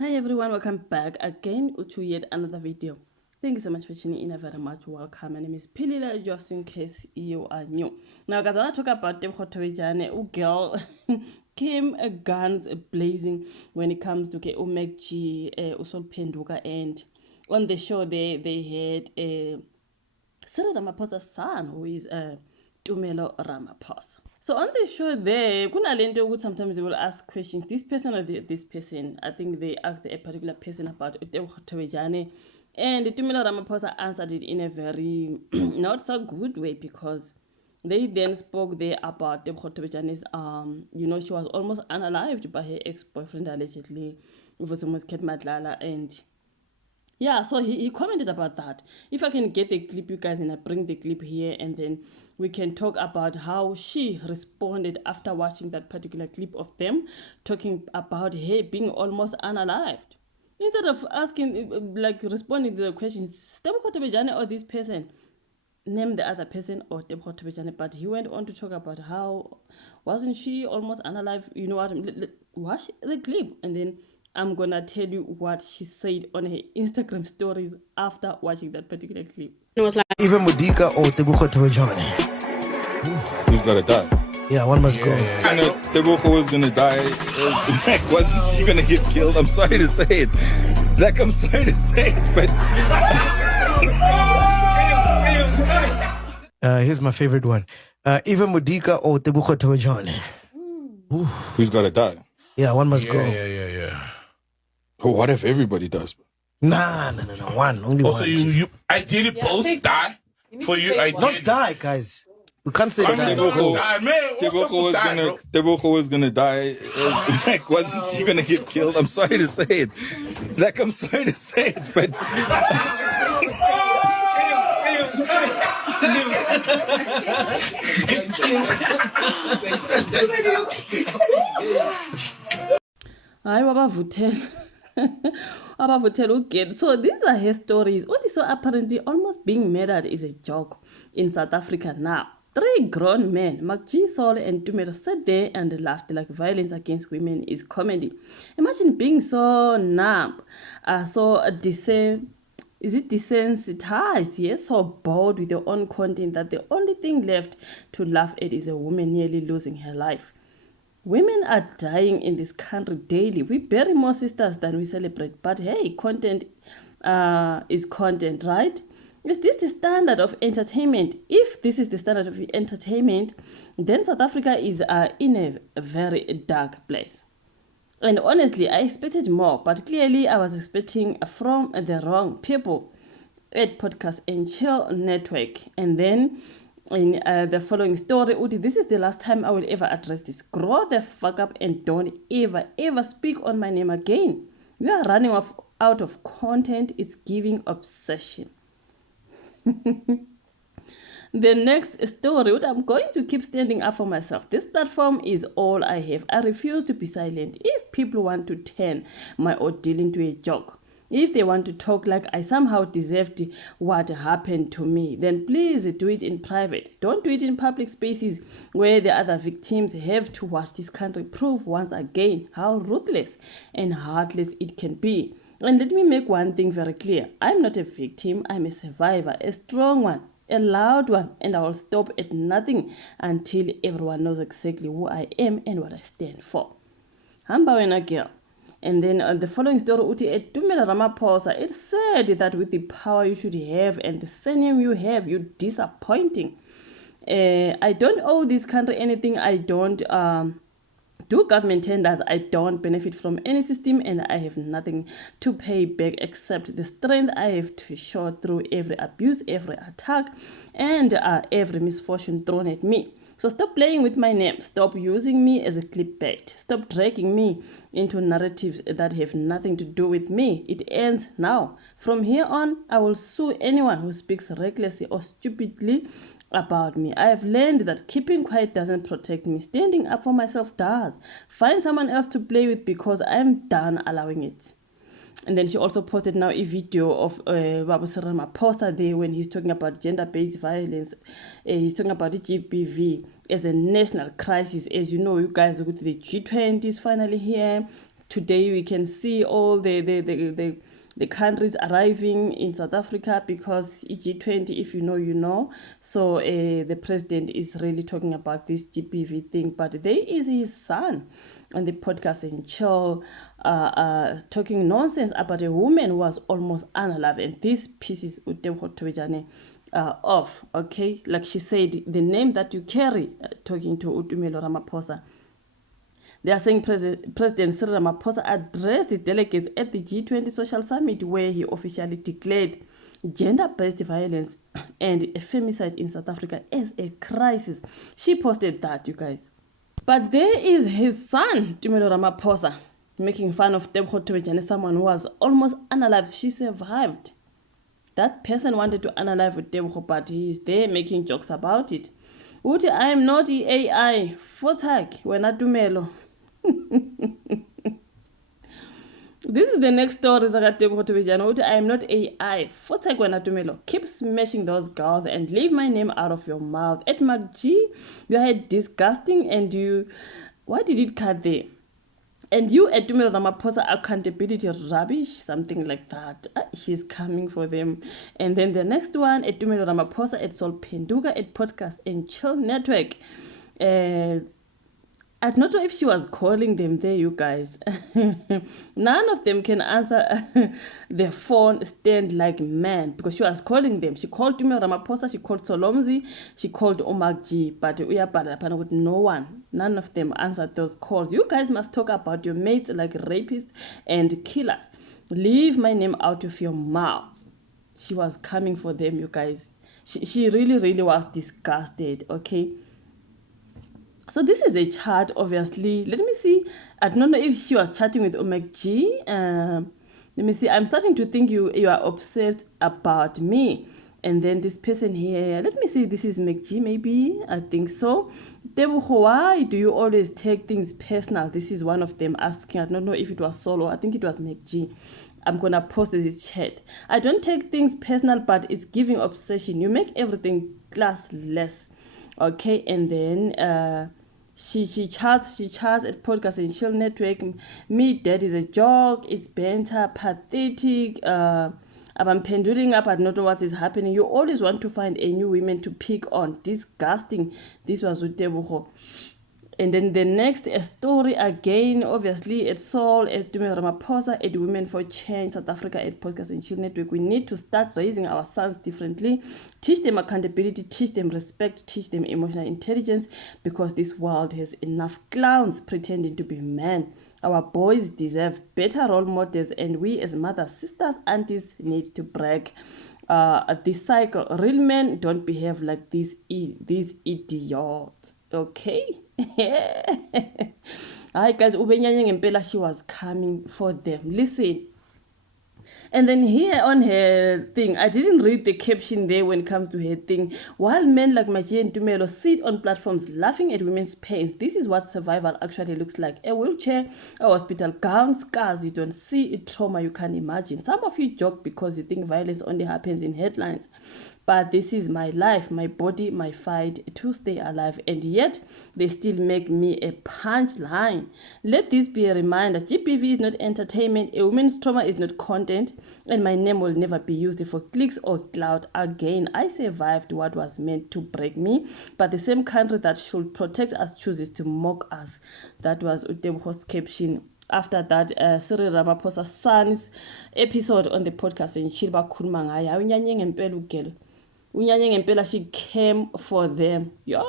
Hi everyone, welcome back again to yet another video. Thank you so much for tuning in. Very much welcome. My name is Pilila, just in case you are new. Now guys, I want to talk about Tebogo Thobejane. Girl came guns blazing when it comes to Macg, Sol Phenduka, and on the show they had Cyril Ramaphosa's son, who is Tumelo Ramaphosa. So on the show there, sometimes they will ask questions. This person or this person, I think they asked a particular person about Tebogo Thobejane, and Tumelo Ramaphosa answered it in a very not so good way, because they then spoke there about Tebogo Thobejane's, she was almost unalived by her ex-boyfriend allegedly, Ket Matlala, and yeah, so he commented about that. If I can get the clip, you guys, and I bring the clip here, and then we can talk about how she responded after watching that particular clip of them talking about her being almost unalived. Instead of asking, responding to the questions, Tebogo Thobejane or this person, name the other person or Tebogo Thobejane, but he went on to talk about how wasn't she almost unalive? You know what? Watch the clip, and then I'm gonna tell you what she said on her Instagram stories after watching that particular clip. It was like even Modika or Tebogo Thobejane. Who's gotta die? Yeah, one must go. Tebogo was gonna die. Wasn't she gonna get killed? I'm sorry to say it. I'm sorry to say it, but here's my favorite one. Even Modika or Tebogo Thobejane. Who's gotta die? Yeah, one must go. Yeah. Oh, what if everybody does? Nah. One, only Also, one. you ideally both die for you. Not die, guys. We can't say die. Tebogo was gonna die. Wasn't she gonna get killed? I'm sorry to say it. I'm sorry to say it, but So these are her stories. What is so apparently almost being murdered is a joke in South Africa now. 3 grown men, Macg and Sol and Tumelo, sat there and laughed like violence against women is comedy. Imagine being so numb, desensitized, yes, so bored with your own content that the only thing left to laugh at is a woman nearly losing her life. Women are dying in this country daily. We bury more sisters than we celebrate. But hey, content is content, right? Is this the standard of entertainment? If this is the standard of entertainment, then South Africa is in a very dark place. And honestly, I expected more, but clearly I was expecting from the wrong people at Podcastnchill network. And then in the following story, this is the last time I will ever address this. Grow the fuck up and don't ever speak on my name again. We are running out of content. It's giving obsession. The next story, I'm going to keep standing up for myself. This platform is all I have. I refuse to be silent. If people want to turn my ordeal into a joke, if they want to talk like I somehow deserved what happened to me, then please do it in private. Don't do it in public spaces where the other victims have to watch this country prove once again how ruthless and heartless it can be. And let me make one thing very clear. I'm not a victim. I'm a survivor, a strong one, a loud one, and I will stop at nothing until everyone knows exactly who I am and what I stand for. Hamba wena girl. And then the following story, Tumelo Ramaphosa, it said that with the power you should have and the surname you have, you're disappointing. I don't owe this country anything. I don't do government tenders. I don't benefit from any system, and I have nothing to pay back except the strength I have to show through every abuse, every attack, and every misfortune thrown at me. So stop playing with my name. Stop using me as a clickbait. Stop dragging me into narratives that have nothing to do with me. It ends now. From here on, I will sue anyone who speaks recklessly or stupidly about me. I have learned that keeping quiet doesn't protect me. Standing up for myself does. Find someone else to play with, because I'm done allowing it. And then she also posted now a video of Cyril Ramaphosa there when he's talking about gender-based violence. He's talking about the GBV as a national crisis. As you know, you guys, with the G20 is finally here. today we can see all the countries arriving in South Africa because G20, if you know, you know. So the president is really talking about this GBV thing. But there is his son on the Podcastnchill talking nonsense about a woman who was almost unalive. And this pisses Tebogo Thobejane off, okay? Like she said, the name that you carry, talking to Tumelo Ramaphosa. They are saying President Cyril Ramaphosa addressed the delegates at the G20 Social Summit where he officially declared gender-based violence and a femicide in South Africa as a crisis. She posted that, you guys. But there is his son, Tumelo Ramaphosa, making fun of Tebogo Thobejane, someone who was almost unalive. She survived. That person wanted to unalive with Tebogo, but he is there making jokes about it. Uti, I am not the AI. Fotak, we're not Tumelo. This is the next story. I am not AI. Fotak, we're not Tumelo. Keep smashing those girls and leave my name out of your mouth. At Macg, you are disgusting and you... Why did it cut there? And you at Tumelo Ramaphosa accountability rubbish, something like that. She's coming for them. And then the next one at Tumelo Ramaphosa at Sol Phenduka at Podcastnchill network. I don't know if she was calling them there, you guys. None of them can answer their phone stand like man because she was calling them. She called Tumelo Ramaphosa, she called Solomzi, she called Macg, but with no one. None of them answered those calls. You guys must talk about your mates like rapists and killers. Leave my name out of your mouth. She was coming for them, you guys. She really, really was disgusted, okay? So this is a chat, obviously. Let me see. I don't know if she was chatting with Macg. Let me see. I'm starting to think you are obsessed about me. And then this person here, let me see. This is Macg, maybe. I think so. Tebogo, why do you always take things personal? This is one of them asking. I don't know if it was Solo. I think it was Macg. I'm going to post this chat. I don't take things personal, but it's giving obsession. You make everything classless. Okay, and then she chats at Podcastnchill network. Me, that is a joke, it's banter, pathetic, I'm penduling up, I don't know what is happening. You always want to find a new woman to pick on. Disgusting. This was Tebogo. And then the next story again, obviously, at Sol, at Tumelo Ramaphosa, at Women for Change, South Africa, at Podcastnchill network. We need to start raising our sons differently. Teach them accountability, teach them respect, teach them emotional intelligence, because this world has enough clowns pretending to be men. Our boys deserve better role models, and we as mothers, sisters, aunties need to break this cycle. Real men don't behave like these idiots. Okay? Hi guys, Ubenyanye ngempela, she was coming for them. Listen. And then here on her thing, I didn't read the caption there when it comes to her thing. While men like Macg and Tumelo sit on platforms laughing at women's pains, this is what survival actually looks like. A wheelchair, a hospital gown, scars you don't see, a trauma you can't imagine. Some of you joke because you think violence only happens in headlines. But this is my life, my body, my fight to stay alive. And yet, they still make me a punchline. Let this be a reminder. GBV is not entertainment. A woman's trauma is not content. And my name will never be used for clicks or clout again. I survived what was meant to break me. But the same country that should protect us chooses to mock us. That was Tebogo's caption. After that, Cyril Ramaphosa's son's episode on the Podcastnchill bakhuluma ngayo. Unyanye ngempela ugelo. Unyanye ngempela, she came for them. Yo!